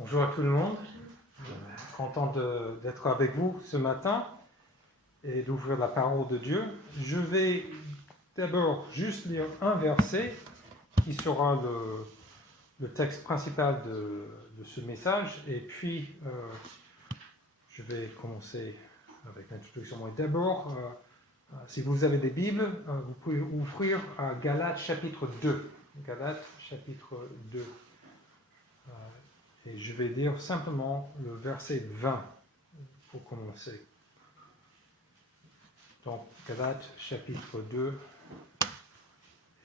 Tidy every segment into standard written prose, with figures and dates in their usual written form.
Bonjour à tout le monde, content d'être avec vous ce matin et d'ouvrir la parole de Dieu. Je vais d'abord juste lire un verset qui sera le texte principal de ce message et puis je vais commencer avec l'introduction. D'abord, si vous avez des Bibles, vous pouvez ouvrir à Galates chapitre 2. Galates chapitre 2. Et je vais lire simplement le verset 20 pour commencer. Donc, Galates chapitre 2,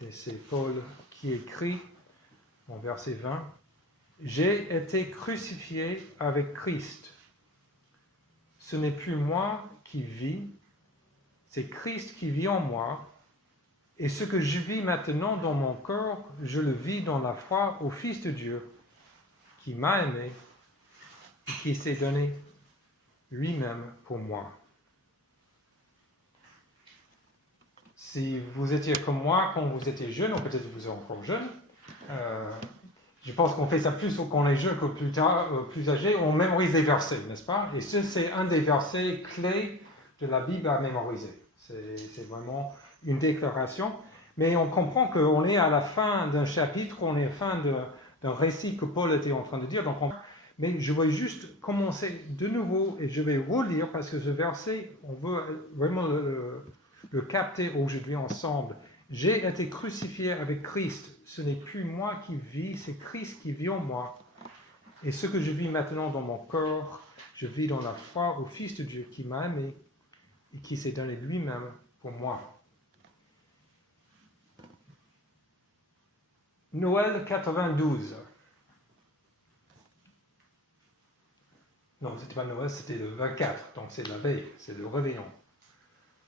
et c'est Paul qui écrit en verset 20. « J'ai été crucifié avec Christ. Ce n'est plus moi qui vis, c'est Christ qui vit en moi. Et ce que je vis maintenant dans mon corps, je le vis dans la foi au Fils de Dieu, qui m'a aimé et qui s'est donné lui-même pour moi. » Si vous étiez comme moi quand vous étiez jeune, ou peut-être vous êtes encore jeune, je pense qu'on fait ça plus quand on est jeune que plus tard, plus âgé, on mémorise les versets, n'est-ce pas? Et c'est un des versets clés de la Bible à mémoriser. C'est vraiment une déclaration. Mais on comprend qu'on est à la fin d'un chapitre, on est à la fin d'un récit que Paul était en train de dire. Mais je vais juste commencer de nouveau et je vais relire parce que ce verset, on veut vraiment le capter aujourd'hui ensemble. J'ai été crucifié avec Christ. Ce n'est plus moi qui vis, c'est Christ qui vit en moi. Et ce que je vis maintenant dans mon corps, je vis dans la foi au Fils de Dieu qui m'a aimé et qui s'est donné lui-même pour moi. Noël 92. Non, c'était pas Noël, c'était le 24, donc c'est la veille, c'est le réveillon.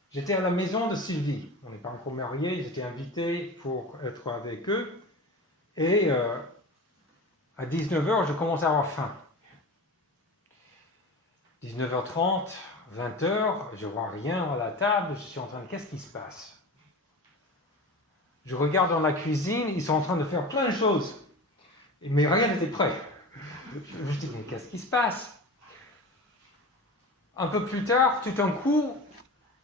J'étais à la maison de Sylvie, on n'est pas encore mariés, j'étais invité pour être avec eux, et à 19h, je commence à avoir faim. 19h30, 20h, je vois rien à la table, je suis en train de... Qu'est-ce qui se passe? Je regarde dans la cuisine, ils sont en train de faire plein de choses, mais rien n'était prêt. Je dis, mais qu'est-ce qui se passe? Un peu plus tard, tout d'un coup,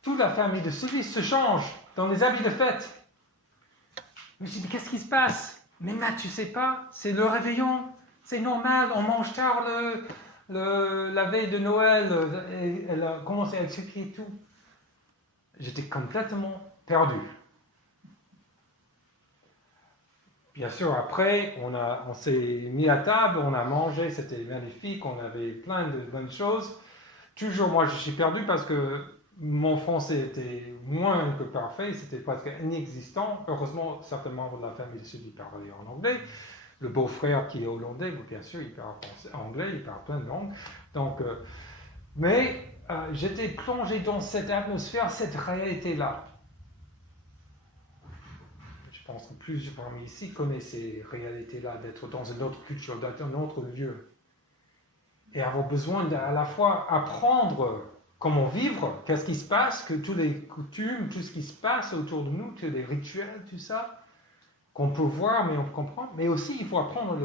toute la famille de Sylvie se change dans les habits de fête. Je me dis, mais qu'est-ce qui se passe? Mais Matt, tu sais pas, c'est le réveillon, c'est normal, on mange tard la veille de Noël, et elle a commencé à expliquer tout. J'étais complètement perdu. Bien sûr, après, on s'est mis à table, on a mangé, c'était magnifique, on avait plein de bonnes choses. Toujours, moi, je suis perdu parce que mon français était moins que parfait, c'était presque inexistant. Heureusement, certains membres de la famille de Sylvie parlaient en anglais. Le beau-frère qui est hollandais, bien sûr, il parle anglais, il parle plein de langues. Donc, mais j'étais plongé dans cette atmosphère, cette réalité-là. Je pense que plusieurs parmi ici connaissent ces réalités-là, d'être dans une autre culture, dans un autre lieu. Et avoir besoin à la fois apprendre comment vivre, qu'est-ce qui se passe, que toutes les coutumes, tout ce qui se passe autour de nous, tous les rituels, tout ça, qu'on peut voir, mais on comprend. Mais aussi, il faut apprendre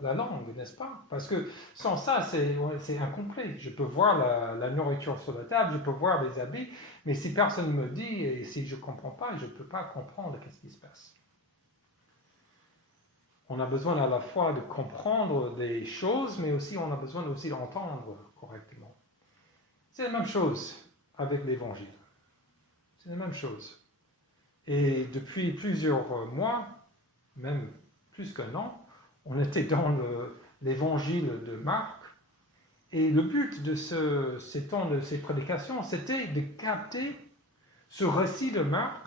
la langue, n'est-ce pas? Parce que sans ça, c'est incomplet. Je peux voir la nourriture sur la table, je peux voir les habits, mais si personne ne me dit, et si je ne comprends pas, je ne peux pas comprendre qu'est-ce qui se passe. On a besoin à la fois de comprendre des choses, mais aussi on a besoin aussi d'entendre correctement. C'est la même chose avec l'Évangile. C'est la même chose. Et depuis plusieurs mois, même plus qu'un an, on était dans l'Évangile de Marc. Et le but de ces temps de ces prédications, c'était de capter ce récit de Marc,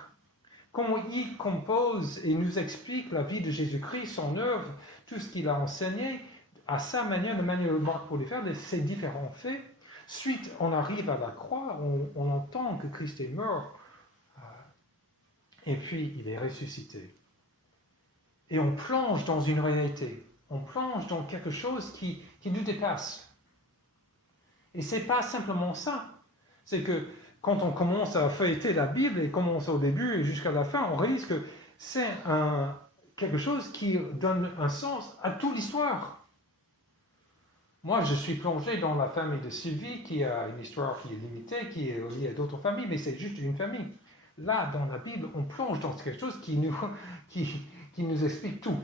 comment il compose et nous explique la vie de Jésus-Christ, son œuvre, tout ce qu'il a enseigné, à sa manière, de manière de Marc pour les faire, ces différents faits. Suite, on arrive à la croix, on entend que Christ est mort, et puis il est ressuscité. Et on plonge dans une réalité, on plonge dans quelque chose qui nous dépasse. Et ce n'est pas simplement ça, c'est que quand on commence à feuilleter la Bible et commence au début et jusqu'à la fin, on réalise que c'est quelque chose qui donne un sens à toute l'histoire. Moi, je suis plongé dans la famille de Sylvie, qui a une histoire qui est limitée, qui est liée à d'autres familles, mais c'est juste une famille. Là, dans la Bible, on plonge dans quelque chose qui nous explique tout.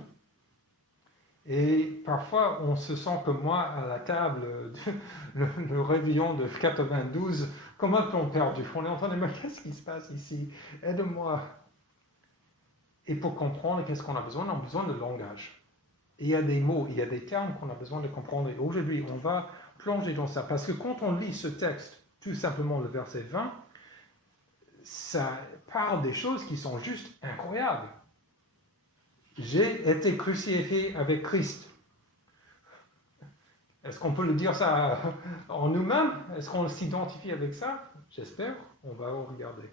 Et parfois, on se sent comme moi à la table, le réveillon de 92, comme un peu perdu. On est en train de me dire, qu'est-ce qui se passe ici? Aide-moi. Et pour comprendre, qu'est-ce qu'on a besoin? On a besoin de langage. Et il y a des mots, il y a des termes qu'on a besoin de comprendre. Et aujourd'hui, on va plonger dans ça. Parce que quand on lit ce texte, tout simplement le verset 20, ça parle des choses qui sont juste incroyables. J'ai été crucifié avec Christ. Est-ce qu'on peut le dire ça en nous-mêmes? Est-ce qu'on s'identifie avec ça? J'espère. On va regarder.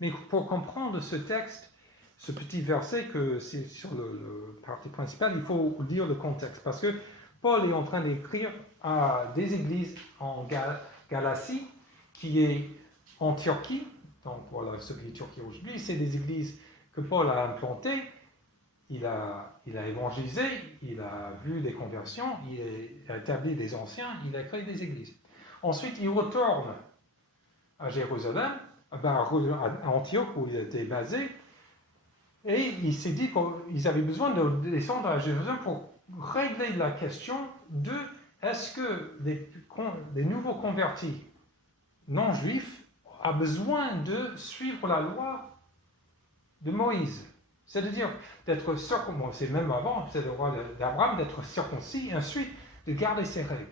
Mais pour comprendre ce texte, ce petit verset que c'est sur le partie principale, il faut lire le contexte. Parce que Paul est en train d'écrire à des églises en Galatie, qui est en Turquie. Donc voilà, ce qui est Turquie aujourd'hui, c'est des églises que Paul a implantées. Il a évangélisé, il a vu des conversions, il a établi des anciens, il a créé des églises. Ensuite, il retourne à Jérusalem, à Antioche où il était basé, et il s'est dit qu'ils avaient besoin de descendre à Jérusalem pour régler la question de est-ce que les nouveaux convertis non juifs ont besoin de suivre la loi de Moïse. C'est-à-dire d'être circoncis, c'est même avant, c'est le roi d'Abraham, d'être circoncis et ensuite de garder ses règles.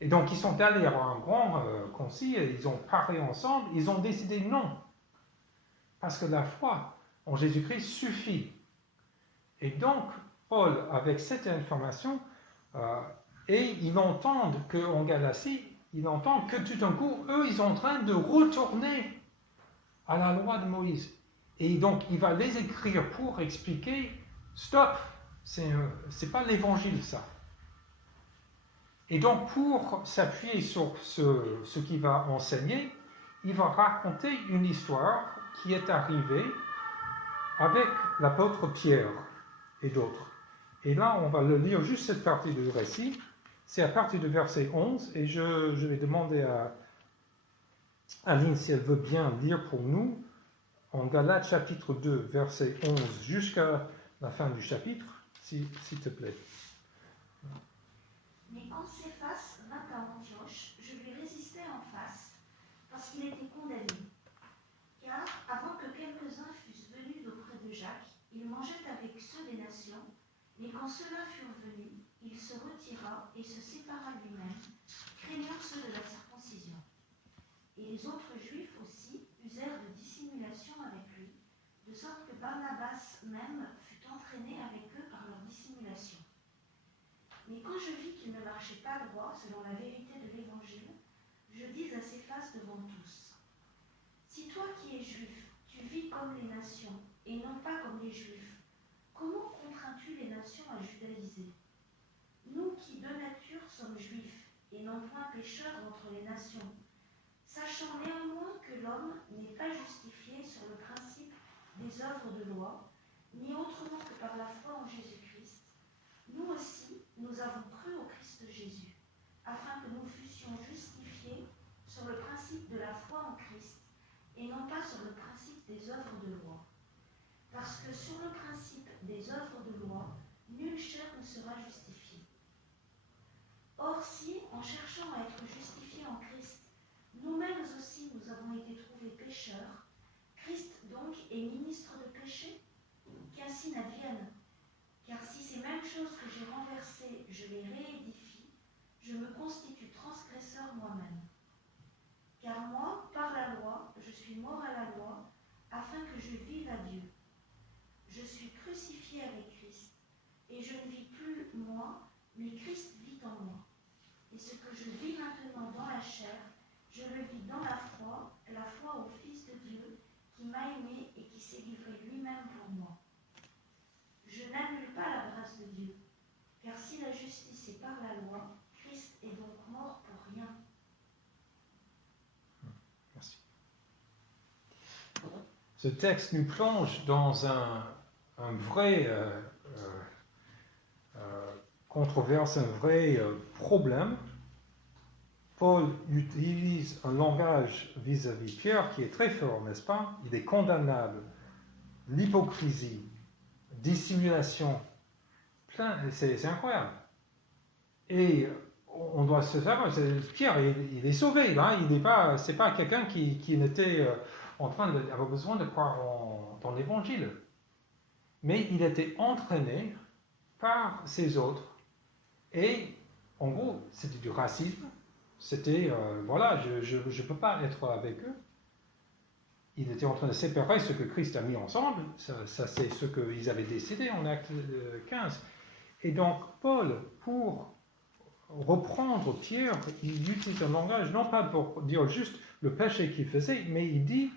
Et donc ils sont allés avoir un grand concile, et ils ont parlé ensemble, ils ont décidé non. Parce que la foi en Jésus-Christ suffit. Et donc Paul, avec cette information, et ils entendent qu'en Galatie, ils entendent que tout d'un coup, eux, ils sont en train de retourner à la loi de Moïse. Et donc, il va les écrire pour expliquer, stop, c'est pas l'évangile ça. Et donc, pour s'appuyer sur ce qu'il va enseigner, il va raconter une histoire qui est arrivée avec l'apôtre Pierre et d'autres. Et là, on va le lire juste cette partie du récit. C'est à partir du verset 11, et je vais demander à Aline si elle veut bien lire pour nous en Galates chapitre 2, verset 11 jusqu'à la fin du chapitre, s'il te plaît. Mais quand Céphas vint à Antioche, je lui résistai en face, parce qu'il était condamné. Car, avant que quelques-uns fussent venus d'auprès de Jacques, il mangeait avec ceux des nations, mais quand ceux-là furent venus, il se retira et se sépara lui-même, craignant ceux de la circoncision. Et les autres Juifs aussi usèrent de dissimulation avec lui, de sorte que Barnabas même fut entraîné avec eux par leur dissimulation. Mais quand je vis qu'il ne marchait pas droit selon la vérité de l'Évangile, je dis à Céphas devant tous, « Si toi qui es juif, tu vis comme les nations, et non pas comme les Juifs, comment contrains-tu les nations à judaïser? Nous qui de nature sommes juifs, et non point pécheurs entre les nations, sachant néanmoins que l'homme n'est pas justifié sur le principe des œuvres de loi, ni autrement que par la foi en Jésus-Christ, nous aussi, nous avons cru au Christ Jésus, afin que nous fussions justifiés sur le principe de la foi en Christ, et non pas sur le principe des œuvres de loi. Parce que sur le principe des œuvres de loi, nulle chair ne sera justifiée. Or si, en cherchant à être justifiés en Christ, nous-mêmes aussi nous avons été trouvés pécheurs, Christ donc est ministre de péché? Qu'ainsi n'advienne. Car si ces mêmes choses que j'ai renversées, je les réédifie, je me constitue transgresseur moi-même. Car moi, par la loi, je suis mort à la loi, afin que je vive à Dieu. Je suis crucifié avec Christ, et je ne vis plus moi, mais Christ vit en moi. Et ce que je vis maintenant dans la chair, je le vis dans la foi au Fils de Dieu, qui m'a aimé et qui s'est livré lui-même pour moi. Je n'annule pas la grâce de Dieu, car si la justice est par la loi, Christ est donc mort pour rien. Merci. Ce texte nous plonge dans un vrai controverse, un vrai problème, Paul utilise un langage vis-à-vis de Pierre qui est très fort, n'est-ce pas? Il est condamnable. L'hypocrisie, dissimulation, c'est incroyable. Et on doit se savoir, Pierre, il est sauvé, là, c'est pas quelqu'un qui n'était en train d'avoir besoin de croire dans l'évangile. Mais il était entraîné par ces autres. Et en gros, c'était du racisme. C'était, voilà, je ne peux pas être avec eux. Il était en train de séparer ce que Christ a mis ensemble. Ça c'est ce qu'ils avaient décidé en Acte 15. Et donc, Paul, pour reprendre Pierre, il utilise un langage, non pas pour dire juste le péché qu'il faisait, mais il dit,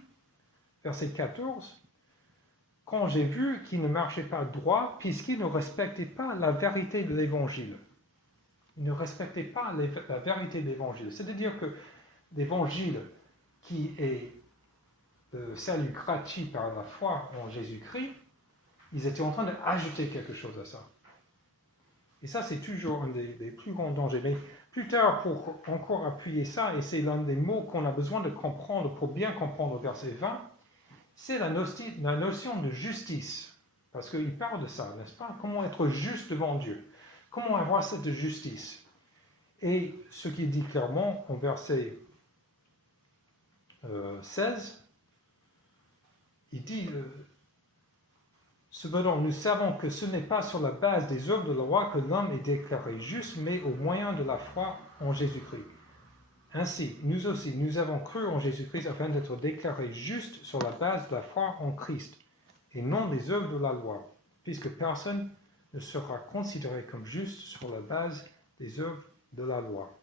verset 14, « Quand j'ai vu qu'il ne marchait pas droit, puisqu'il ne respectait pas la vérité de l'Évangile. » Il ne respectait pas la vérité de l'Évangile. C'est-à-dire que l'Évangile qui est salut gratuit par la foi en Jésus-Christ, ils étaient en train d'ajouter quelque chose à ça. Et ça, c'est toujours un des plus grands dangers. Mais plus tard, pour encore appuyer ça, et c'est l'un des mots qu'on a besoin de comprendre pour bien comprendre le verset 20, c'est la notion de justice. Parce qu'il parle de ça, n'est-ce pas? Comment être juste devant Dieu? Comment avoir cette justice? Et ce qu'il dit clairement en verset 16, il dit « Cependant, nous savons que ce n'est pas sur la base des œuvres de la loi que l'homme est déclaré juste, mais au moyen de la foi en Jésus-Christ. Ainsi, nous aussi, nous avons cru en Jésus-Christ afin d'être déclarés justes sur la base de la foi en Christ, et non des œuvres de la loi, puisque personne ne sera considéré comme juste sur la base des œuvres de la loi. »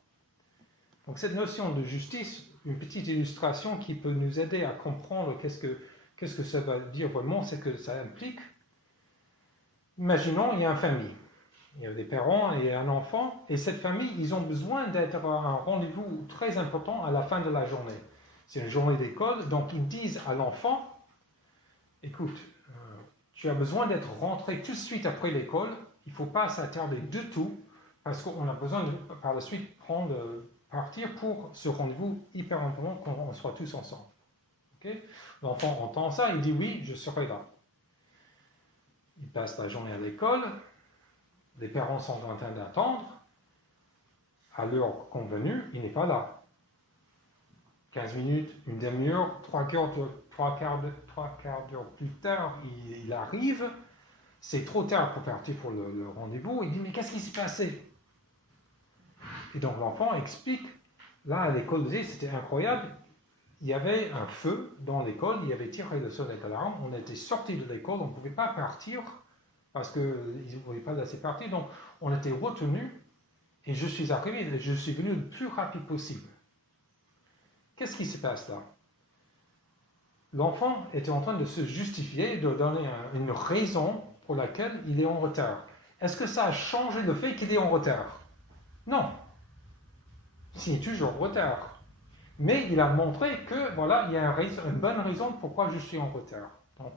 Donc cette notion de justice, une petite illustration qui peut nous aider à comprendre qu'est-ce que ça va dire vraiment, c'est que ça implique, imaginons, il y a une famille, il y a des parents et un enfant, et cette famille, ils ont besoin d'être à un rendez-vous très important à la fin de la journée. C'est une journée d'école, donc ils disent à l'enfant, écoute, tu as besoin d'être rentré tout de suite après l'école, il ne faut pas s'attarder du tout, parce qu'on a besoin de, par la suite, partir pour ce rendez-vous hyper important qu'on soit tous ensemble. Okay? L'enfant entend ça, il dit oui, je serai là. Il passe la journée à l'école, les parents sont en train d'attendre, à l'heure convenue, il n'est pas là. 15 minutes, une demi-heure, trois quarts d'heure plus tard, il arrive, c'est trop tard pour partir pour le rendez-vous, il dit mais qu'est-ce qui s'est passé? Et donc l'enfant explique, là à l'école, c'était incroyable, il y avait un feu dans l'école, il y avait tiré le sonnet d'alarme, on était sorti de l'école, on ne pouvait pas partir parce qu'ils ne voulaient pas laisser partir, donc on était retenus et je suis arrivé, je suis venu le plus rapide possible. Qu'est-ce qui se passe là? L'enfant était en train de se justifier, de donner une raison pour laquelle il est en retard. Est-ce que ça a changé le fait qu'il est en retard? Non. Il est toujours en retard. Mais il a montré que, voilà, il y a une bonne raison pourquoi je suis en retard. Donc,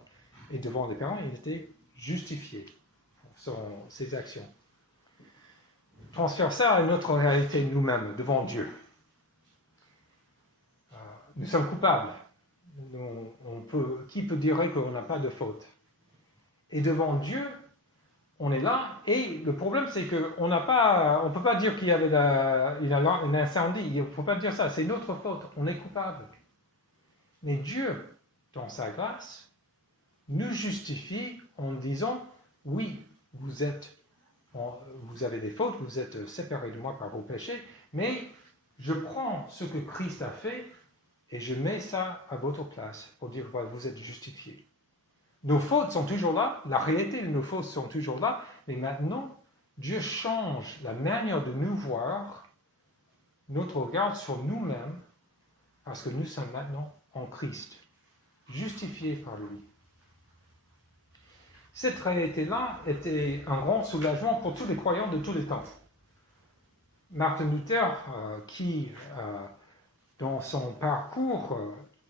et devant les parents, il était justifié pour ses actions. Transfère ça à notre réalité nous-mêmes, devant Dieu. Nous sommes coupables. Qui peut dire qu'on n'a pas de faute? Et devant Dieu, on est là, et le problème c'est qu'on ne peut pas dire qu'il y avait un incendie, il ne faut pas dire ça, c'est notre faute, on est coupable. Mais Dieu, dans sa grâce, nous justifie en disant, oui, vous avez des fautes, vous êtes séparés de moi par vos péchés, mais je prends ce que Christ a fait et je mets ça à votre place pour dire, voilà, vous êtes justifiés. Nos fautes sont toujours là, la réalité de nos fautes sont toujours là, mais maintenant, Dieu change la manière de nous voir, notre regard sur nous-mêmes, parce que nous sommes maintenant en Christ, justifiés par lui. Cette réalité-là était un grand soulagement pour tous les croyants de tous les temps. Martin Luther, qui, dans son parcours,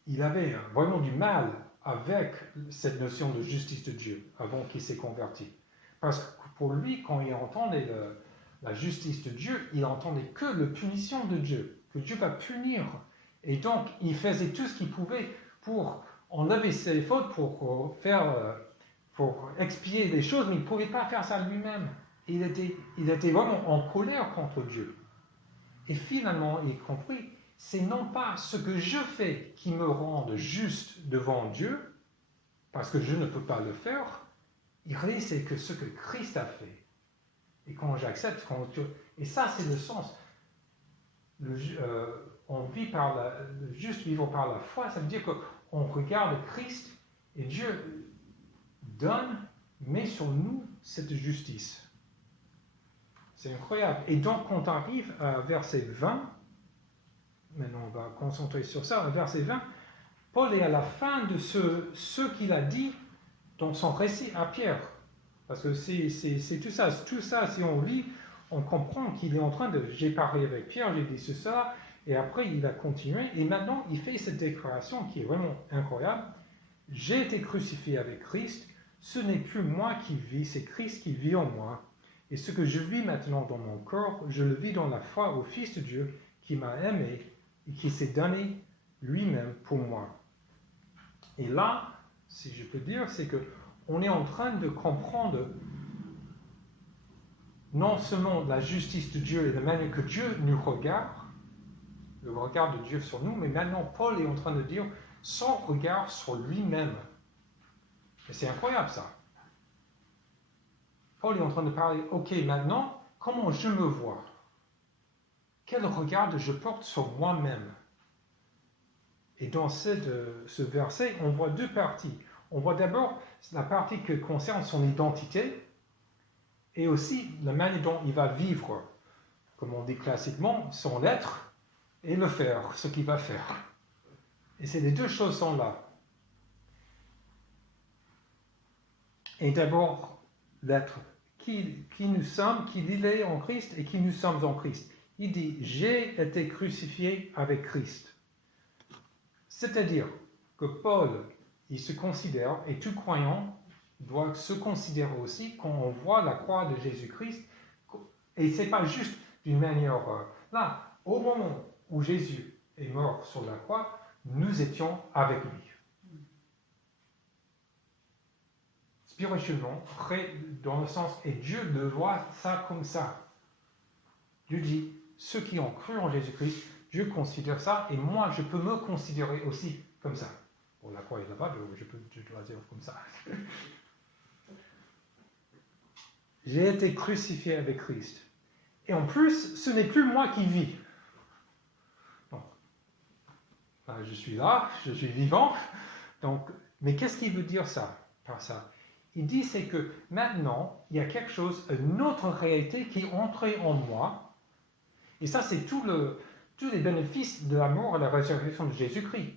il avait vraiment du mal avec cette notion de justice de Dieu avant qu'il s'est converti. Parce que pour lui, quand il entendait la justice de Dieu, il entendait que la punition de Dieu, que Dieu va punir. Et donc, il faisait tout ce qu'il pouvait pour enlever ses fautes, pour expier des choses, mais il ne pouvait pas faire ça lui-même. Il était vraiment en colère contre Dieu. Et finalement, il comprit, c'est non pas ce que je fais qui me rend juste devant Dieu, parce que je ne peux pas le faire. Il réalise c'est que ce que Christ a fait. Et quand j'accepte, et ça c'est le sens. On vit juste vivre par la foi, ça veut dire qu'on regarde Christ et Dieu donne, met sur nous cette justice. C'est incroyable. Et donc, quand on arrive à verset 20, maintenant on va concentrer sur ça, à verset 20, Paul est à la fin de ce qu'il a dit dans son récit à Pierre. Parce que c'est tout ça. Tout ça, si on lit, on comprend qu'il est en train de... J'ai parlé avec Pierre, j'ai dit ça, et après il a continué. Et maintenant, il fait cette déclaration qui est vraiment incroyable. J'ai été crucifié avec Christ. Ce n'est plus moi qui vis, c'est Christ qui vit en moi. Et ce que je vis maintenant dans mon corps, je le vis dans la foi au Fils de Dieu qui m'a aimé et qui s'est donné lui-même pour moi. Et là, si je peux dire, c'est qu'on est en train de comprendre non seulement la justice de Dieu et la manière que Dieu nous regarde, le regard de Dieu sur nous, mais maintenant Paul est en train de dire son regard sur lui-même. Et c'est incroyable ça. Paul est en train de parler, ok, maintenant, comment je me vois? Quel regard je porte sur moi-même? Et dans ce verset, on voit deux parties. On voit d'abord la partie qui concerne son identité et aussi la manière dont il va vivre, comme on dit classiquement, son être et le faire, ce qu'il va faire. Et ces deux choses sont là. Et d'abord, l'être, qui nous sommes, qui il est en Christ et qui nous sommes en Christ. Il dit, j'ai été crucifié avec Christ. C'est-à-dire que Paul, il se considère, et tout croyant doit se considérer aussi quand on voit la croix de Jésus-Christ. Et ce n'est pas juste d'une manière... là, au moment où Jésus est mort sur la croix, nous étions avec lui. Spirituellement, dans le sens, et Dieu le voit ça comme ça. Dieu dit, ceux qui ont cru en Jésus-Christ, Dieu considère ça, et moi, je peux me considérer aussi comme ça. Bon, la croix est là-bas, je dois dire comme ça. J'ai été crucifié avec Christ. Et en plus, ce n'est plus moi qui vis. Donc, je suis là, je suis vivant. Donc, mais qu'est-ce qu'il veut dire ça, par ça? Il dit, c'est que maintenant, il y a quelque chose, une autre réalité qui est entrée en moi. Et ça, c'est tous les bénéfices de la mort et de la résurrection de Jésus-Christ.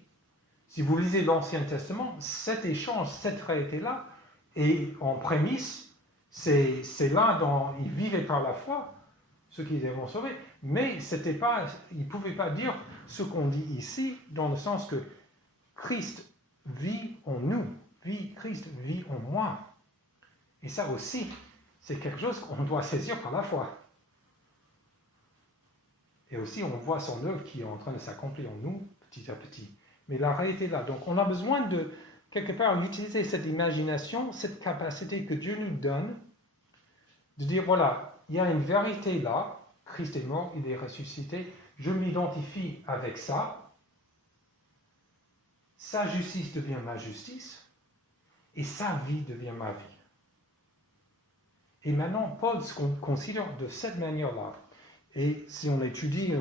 Si vous lisez l'Ancien Testament, cet échange, cette réalité-là, est en prémisse, c'est là dont ils vivaient par la foi, ceux qui étaient sauvés, mais ils ne pouvaient pas dire ce qu'on dit ici, dans le sens que Christ vit en nous, Christ vit en moi. Et ça aussi, c'est quelque chose qu'on doit saisir par la foi. Et aussi, on voit son œuvre qui est en train de s'accomplir en nous, petit à petit. Mais la réalité est là. Donc, on a besoin de, quelque part, utiliser cette imagination, cette capacité que Dieu nous donne, de dire, voilà, il y a une vérité là, Christ est mort, il est ressuscité, je m'identifie avec ça, sa justice devient ma justice, et sa vie devient ma vie. Et maintenant, Paul se considère de cette manière-là. Et si on étudie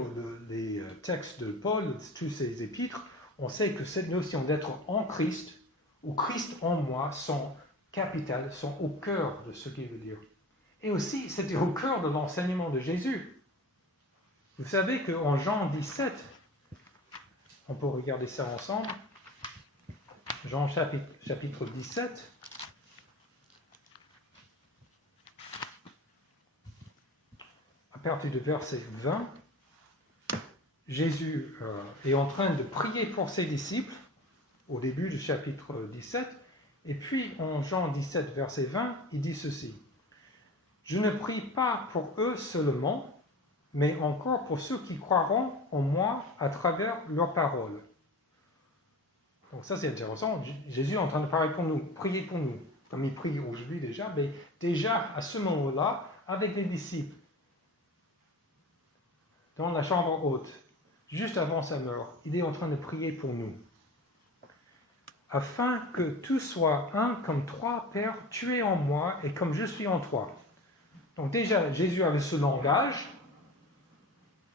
les textes de Paul, tous ses épîtres, on sait que cette notion d'être en Christ, ou Christ en moi, sont capitales, sont au cœur de ce qu'il veut dire. Et aussi, c'était au cœur de l'enseignement de Jésus. Vous savez qu'en Jean 17, on peut regarder ça ensemble, Jean chapitre 17, à partir du verset 20, Jésus est en train de prier pour ses disciples, au début du chapitre 17, et puis en Jean 17, verset 20, il dit ceci. « Je ne prie pas pour eux seulement, mais encore pour ceux qui croiront en moi à travers leurs paroles. Donc ça c'est intéressant, Jésus est en train de parler pour nous, prier pour nous, comme il prie aujourd'hui déjà, mais déjà à ce moment-là, avec les disciples, dans la chambre haute, juste avant sa mort, il est en train de prier pour nous. Afin que tout soit un comme toi, Père, tu es en moi et comme je suis en toi. Donc déjà, Jésus avait ce langage,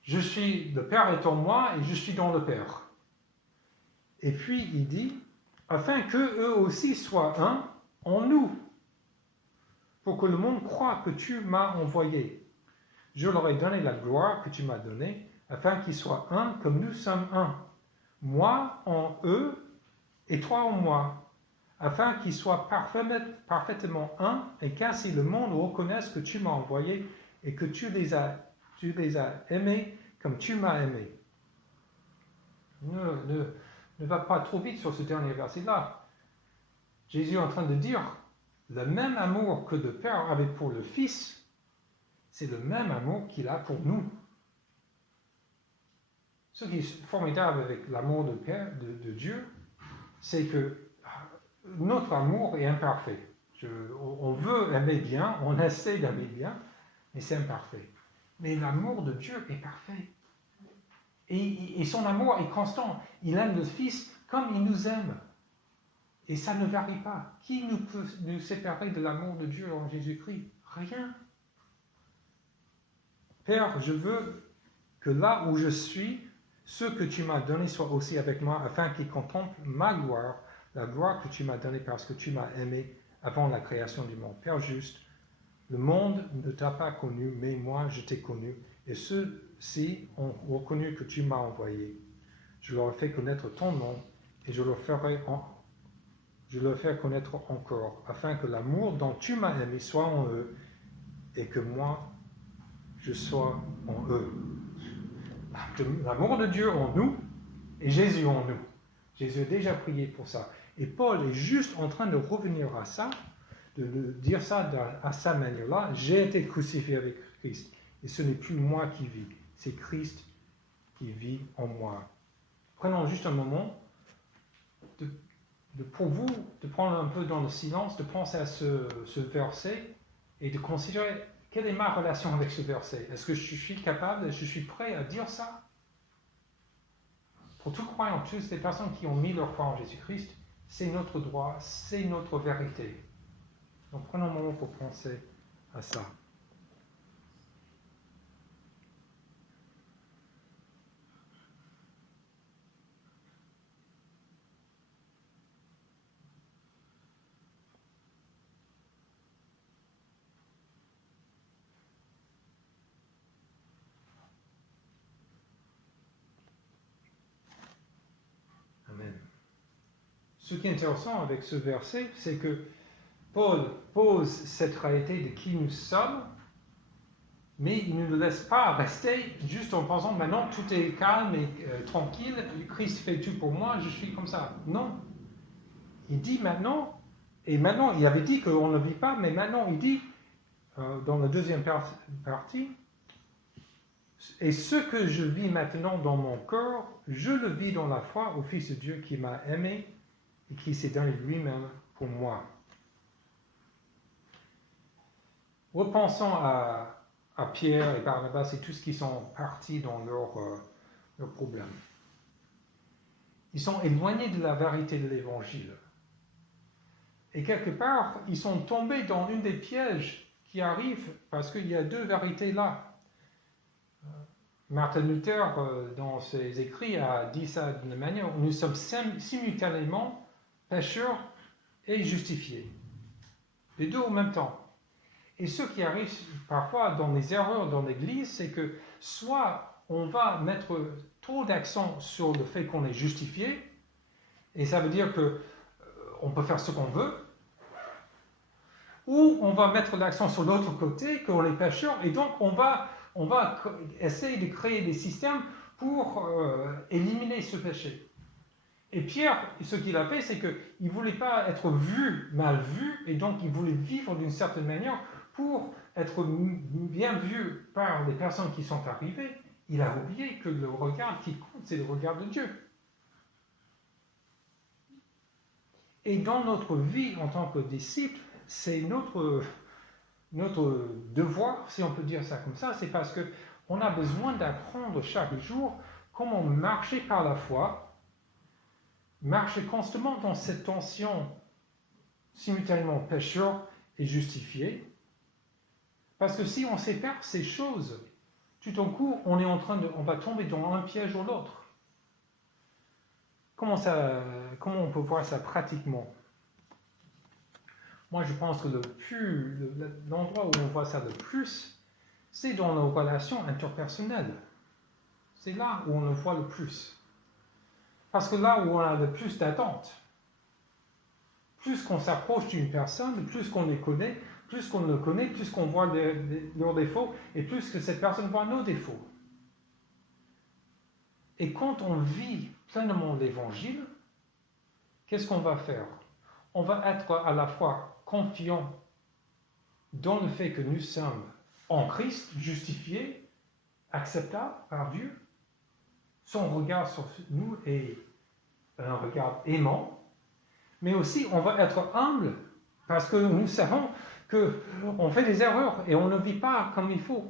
le Père est en moi et je suis dans le Père. Et puis il dit, afin qu'eux aussi soient un en nous, pour que le monde croie que tu m'as envoyé. Je leur ai donné la gloire que tu m'as donnée, afin qu'ils soient un comme nous sommes un. Moi en eux et toi en moi, afin qu'ils soient parfaitement un, et qu'ainsi le monde reconnaisse que tu m'as envoyé et que tu les as aimés comme tu m'as aimé. Ne va pas trop vite sur ce dernier verset-là. Jésus est en train de dire, le même amour que le Père avait pour le Fils, c'est le même amour qu'il a pour nous. Ce qui est formidable avec l'amour de Dieu, c'est que notre amour est imparfait. On veut aimer bien, on essaie d'aimer bien, mais c'est imparfait. Mais l'amour de Dieu est parfait. Et son amour est constant. Il aime le Fils comme il nous aime. Et ça ne varie pas. Qui peut nous séparer de l'amour de Dieu en Jésus-Christ? Rien. Père, je veux que là où je suis, ceux que tu m'as donnés soient aussi avec moi, afin qu'ils contemplent ma gloire, la gloire que tu m'as donnée parce que tu m'as aimé avant la création du monde. Père juste, le monde ne t'a pas connu, mais moi je t'ai connu, et ceux-ci ont reconnu que tu m'as envoyé. Je leur ai fait connaître ton nom, et je leur ferai connaître encore, afin que l'amour dont tu m'as aimé soit en eux, et que moi je sois en eux. L'amour de Dieu en nous, et Jésus en nous. Jésus a déjà prié pour ça. Et Paul est juste en train de revenir à ça, de dire ça à sa manière-là. J'ai été crucifié avec Christ. Et ce n'est plus moi qui vis, c'est Christ qui vit en moi. Prenons juste un moment pour vous de prendre un peu dans le silence, de penser à ce verset et de considérer quelle est ma relation avec ce verset. Est-ce que je suis capable, je suis prêt à dire ça? Pour tout croyant, toutes les personnes qui ont mis leur foi en Jésus-Christ, c'est notre droit, c'est notre vérité. Donc prenons un moment pour penser à ça. Amen. Ce qui est intéressant avec ce verset, c'est que Paul pose cette réalité de qui nous sommes, mais il ne nous laisse pas rester juste en pensant maintenant tout est calme et tranquille, Christ fait tout pour moi, je suis comme ça. Non. Il dit maintenant, et maintenant il avait dit qu'on ne vit pas, mais maintenant il dit dans la deuxième partie, et ce que je vis maintenant dans mon cœur, je le vis dans la foi au Fils de Dieu qui m'a aimé et qui s'est donné lui-même pour moi. Repensons à Pierre et Barnabas et tous ceux qui sont partis dans leurs problèmes. Ils sont éloignés de la vérité de l'Évangile. Et quelque part, ils sont tombés dans une des pièges qui arrivent parce qu'il y a deux vérités là. Martin Luther, dans ses écrits, a dit ça d'une manière où nous sommes simultanément pécheurs et justifiés. Les deux en même temps. Et ce qui arrive parfois dans les erreurs dans l'Église, c'est que soit on va mettre trop d'accent sur le fait qu'on est justifié, et ça veut dire qu'on peut faire ce qu'on veut, ou on va mettre l'accent sur l'autre côté, qu'on est pécheur, et donc on va essayer de créer des systèmes pour éliminer ce péché. Et Pierre, ce qu'il a fait, c'est qu'il ne voulait pas être mal vu, et donc il voulait vivre d'une certaine manière pour être bien vu par les personnes qui sont arrivées, il a oublié que le regard qui compte, c'est le regard de Dieu. Et dans notre vie en tant que disciple, c'est notre devoir, si on peut dire ça comme ça, c'est parce qu'on a besoin d'apprendre chaque jour comment marcher par la foi, marcher constamment dans cette tension simultanément pécheur et justifié. Parce que si on sépare ces choses, tout en coup, on va tomber dans un piège ou l'autre. Comment on peut voir ça pratiquement? Moi, je pense que l'endroit où on voit ça le plus, c'est dans nos relations interpersonnelles. C'est là où on le voit le plus. Parce que là où on a le plus d'attentes, plus qu'on s'approche d'une personne, plus qu'on les connaît, plus qu'on le connaît, plus qu'on voit leurs défauts, et plus que cette personne voit nos défauts. Et quand on vit pleinement l'Évangile, qu'est-ce qu'on va faire? On va être à la fois confiant dans le fait que nous sommes en Christ, justifiés, acceptables par Dieu. Son regard sur nous est un regard aimant, mais aussi on va être humble parce que nous savons qu'on fait des erreurs et on ne vit pas comme il faut.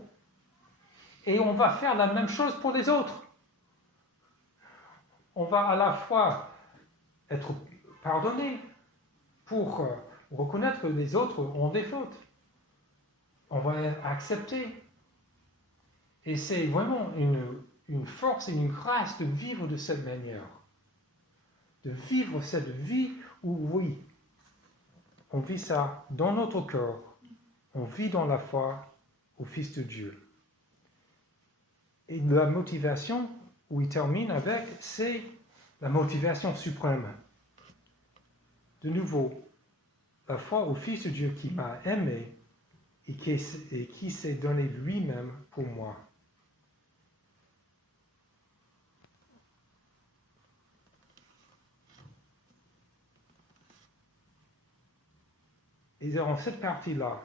Et on va faire la même chose pour les autres. On va à la fois être pardonné pour reconnaître que les autres ont des fautes. On va accepter. Et c'est vraiment une force et une grâce de vivre de cette manière. De vivre cette vie où, oui, on vit ça dans notre cœur. On vit dans la foi au Fils de Dieu. Et la motivation, où il termine avec, c'est la motivation suprême. De nouveau, la foi au Fils de Dieu qui m'a aimé et qui s'est donné lui-même pour moi. Et dans cette partie-là,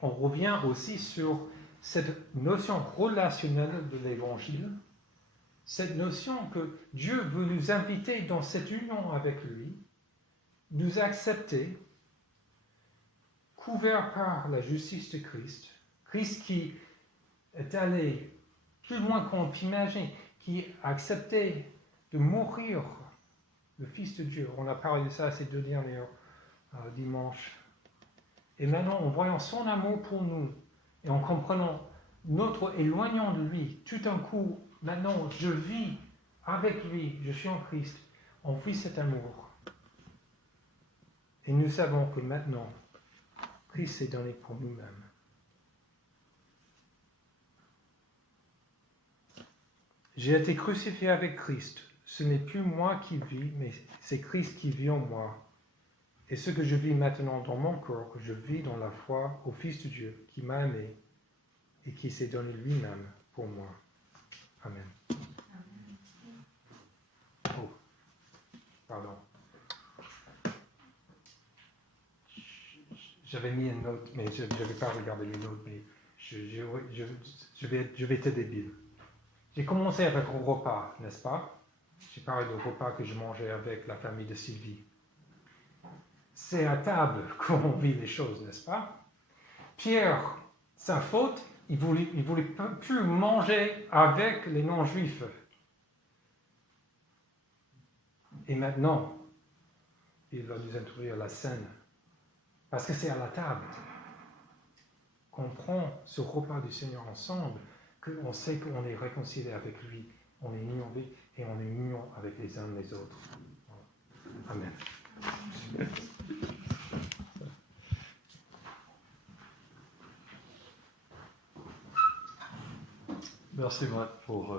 on revient aussi sur cette notion relationnelle de l'Évangile, cette notion que Dieu veut nous inviter dans cette union avec lui, nous accepter, couverts par la justice de Christ, Christ qui est allé plus loin qu'on t'imagine, qui a accepté de mourir, le Fils de Dieu. On a parlé de ça ces 2 derniers dimanches. Et maintenant, en voyant son amour pour nous, et en comprenant notre éloignement de lui, tout d'un coup, maintenant, je vis avec lui, je suis en Christ, on vit cet amour. Et nous savons que maintenant, Christ s'est donné pour nous-mêmes. J'ai été crucifié avec Christ. Ce n'est plus moi qui vis, mais c'est Christ qui vit en moi. Et ce que je vis maintenant dans mon corps, que je vis dans la foi au Fils de Dieu qui m'a aimé et qui s'est donné lui-même pour moi. Amen. Oh, pardon. J'avais mis une note, mais je ne vais pas regarder les notes, mais je vais être débile. J'ai commencé avec un repas, n'est-ce pas? J'ai parlé du repas que je mangeais avec la famille de Sylvie. C'est à table qu'on vit les choses, n'est-ce pas? Pierre, sa faute, il voulait plus manger avec les non-juifs. Et maintenant, il va nous introduire la scène. Parce que c'est à la table qu'on prend ce repas du Seigneur ensemble, qu'on sait qu'on est réconcilié avec lui, on est union et on est union avec les uns les autres. Amen. Merci Marc pour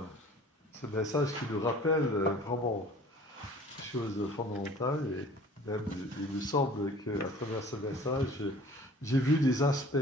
ce message qui nous rappelle vraiment des choses fondamentales. Et même, il me semble qu'à travers ce message, j'ai vu des aspects